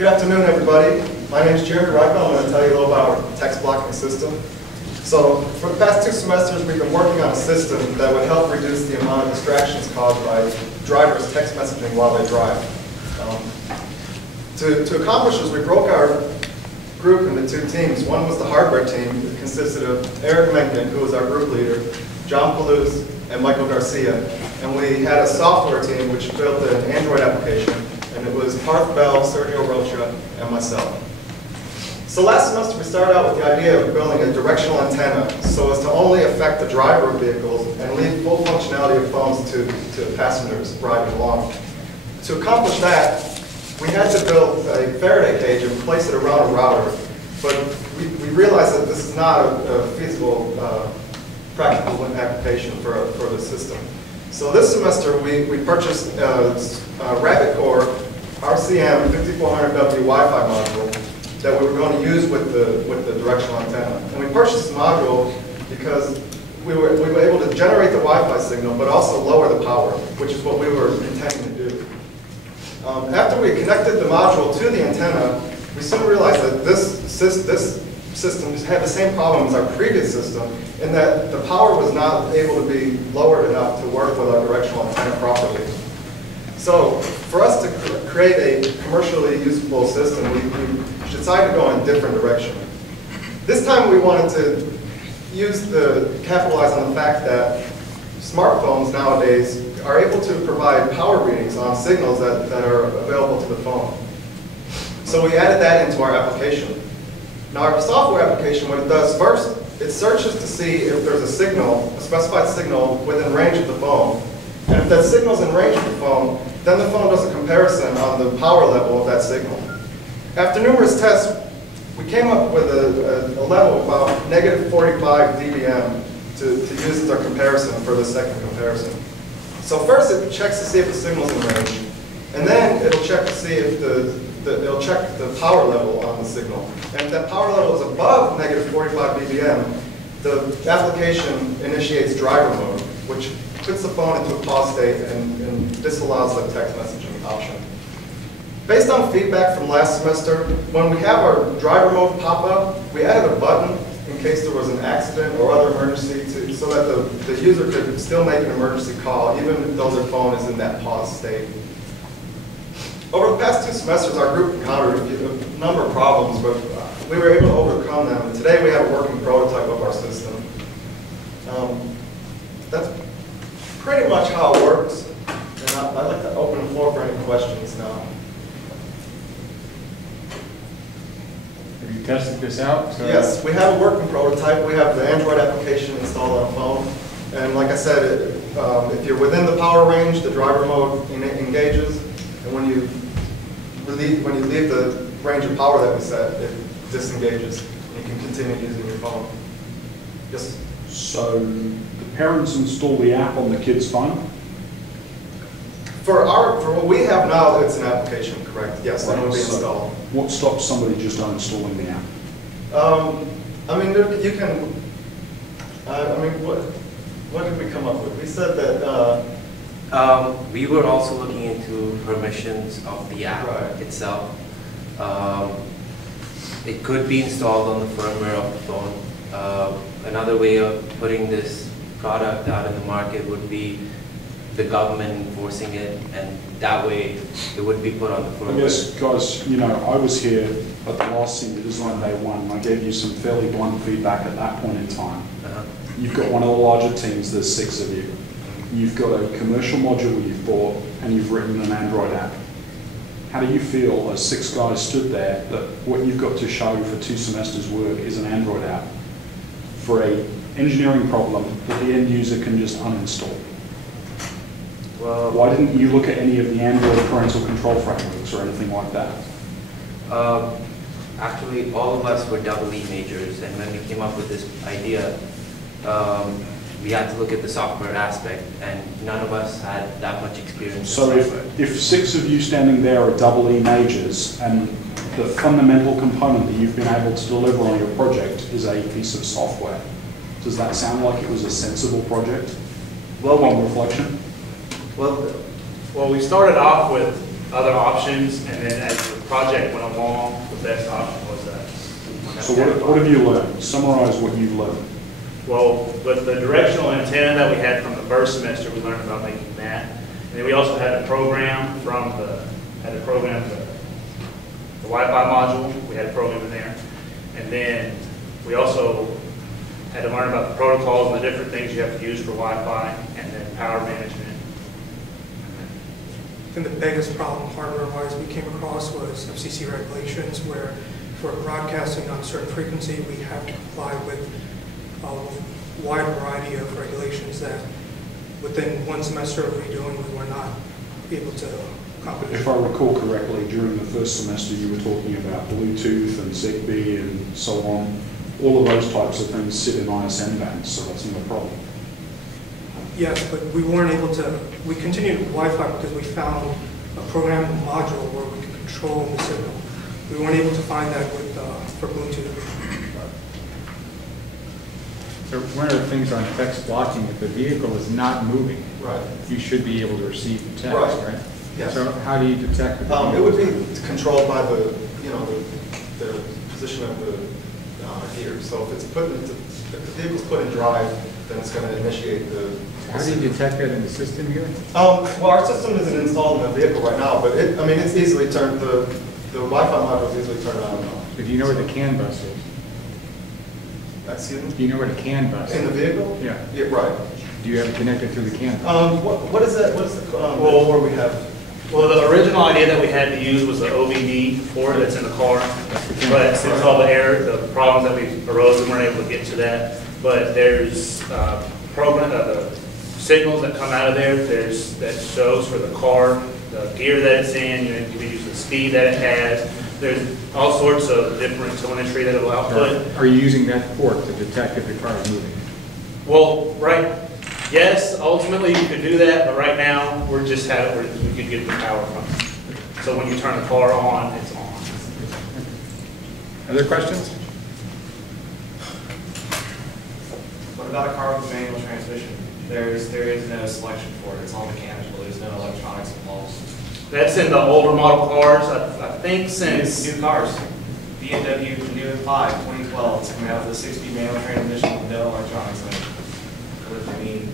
Good afternoon, everybody. My name is Jeremy Reichel. I'm going to tell you a little about our text blocking system. So, for the past 2 semesters, we've been working on a system that would help reduce the amount of distractions caused by drivers text messaging while they drive. To accomplish this, we broke our group into 2 teams. One was the hardware team that consisted of Eric Mencken, who was our group leader, John Palouse, and Michael Garcia. And we had a software team which built an Android application, and it was Parth Bell, Sergio Rocha, and myself. So last semester we started out with the idea of building a directional antenna so as to only affect the driver of vehicles and leave full functionality of phones to passengers riding along. To accomplish that, we had to build a Faraday cage and place it around a router, but we realized that this is not a feasible, practical application for the system. So this semester we purchased a Rabbit Core RCM 5400W Wi-Fi module that we were going to use with the directional antenna. And we purchased this module because we were able to generate the Wi-Fi signal, but also lower the power, which is what we were intending to do. After we connected the module to the antenna, we soon realized that this system had the same problem as our previous system in that the power was not able to be lowered enough to work with our directional antenna properly. So for us to create a commercially usable system, we decided to go in a different direction. This time we wanted to capitalize on the fact that smartphones nowadays are able to provide power readings on signals that are available to the phone. So we added that into our application. Now our software application, what it does first, it searches to see if there's a signal, a specified signal within range of the phone. And if that signal's in range of the phone, then the phone does a comparison on the power level of that signal. After numerous tests, we came up with a level of about -45 dBm to use as our comparison for the second comparison. So first it checks to see if the signal's in range, and then it'll check to see if it'll check the power level on the signal. And if that power level is above -45 dBm, the application initiates driver mode, which puts the phone into a pause state and disallows the text messaging option. Based on feedback from last semester, when we have our driver mode pop up, we added a button in case there was an accident or other emergency so that the user could still make an emergency call even though their phone is in that pause state. Over the past 2 semesters, our group encountered a number of problems, but we were able to overcome them. And today we have a working prototype of our system. That's pretty much how it works. And I'd like to open the floor for any questions now. Have you tested this out? Yes, we have a working prototype. We have the Android application installed on a phone. And like I said, if you're within the power range, the driver mode engages. And when you leave the range of power that we set, it disengages. And you can continue using your phone. Yes? So the parents install the app on the kid's phone? For what we have now, it's an application, correct? Yes, that will be So installed. what stops somebody just uninstalling the app? I mean, you can. I mean, what did we come up with? We said that. We were also looking into permissions of the app itself. It could be installed on the firmware of the phone. Another way of putting this product out in the market would be the government enforcing it, and that way it would be put on the firmware. I guess, guys, you know, I was here at the last Senior Design Day 1, and I gave you some fairly blunt feedback at that point in time. You've got one of the larger teams, there's 6 of you. You've got a commercial module you've bought, and you've written an Android app. How do you feel as 6 guys stood there that what you've got to show for 2 semesters' work is an Android app for a engineering problem that the end user can just uninstall? Well, why didn't you look at any of the Android parental control frameworks or anything like that? Actually, all of us were EE majors, and when we came up with this idea, we had to look at the software aspect, and none of us had that much experience. So if 6 of you standing there are EE majors, and the fundamental component that you've been able to deliver on your project is a piece of software, does that sound like it was a sensible project? Well, on reflection? Well, we started off with other options, and then as the project went along, the best option was that. So what have you learned? Summarize what you've learned. Well, with the directional antenna that we had from the first semester, we learned about making that. And then we also had a program the Wi-Fi module. We had a program in there. And then we also had to learn about the protocols and the different things you have to use for Wi-Fi, and then power management. I think the biggest problem hardware-wise we came across was FCC regulations, where for broadcasting on a certain frequency, we have to comply with a wide variety of regulations that within one semester of redoing, we were not able to accomplish. If I recall correctly, during the first semester you were talking about Bluetooth and Zigbee and so on. All of those types of things sit in ISM bands, so that's not a problem. Yes, but we weren't able to, we continued with Wi-Fi because we found a programmable module where we could control the signal. We weren't able to find that with for Bluetooth. So one of the things on text blocking, if the vehicle is not moving, Right. you should be able to receive the text, Right. right? Yes. So how do you detect it? It would be controlled by the position of the gear. So if it's if the vehicle's put in drive, then it's going to initiate the. How do you detect that in the system here? Well, our system isn't installed in the vehicle right now, but it's easily turned. The Wi-Fi module is easily turned on and off. But do you know where the CAN bus is? Excuse me? Do you know where the CAN bus In the is? vehicle? Yeah. Yeah, right. Do you have it connected to the CAN bus? What is that? What is the where we have? Well, the original idea that we had to use was the OBD port that's in the car, but since all the problems that we arose, we weren't able to get to that. But there's the signals that come out of there. That shows for the car, the gear that it's in. You can use the speed that it has. There's all sorts of different telemetry that it will output. Are you using that port to detect if the car is moving? Well, yes, ultimately you could do that, but right now we could get the power from it. So when you turn the car on, it's on. Other questions? What about a car with a manual transmission? There is no selection for it. It's all mechanical. There's no electronics involved. That's in the older model cars, I think since. New cars. BMW new 5, 2012. It's coming out with a 6-speed manual transmission with no electronics in it. What does it mean?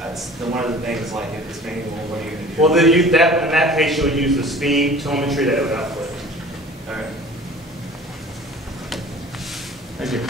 That's one of the things, like if it's manual, what are you going to do? Well, then in that case, you would use the speed telemetry that it would output. All right. Thank you.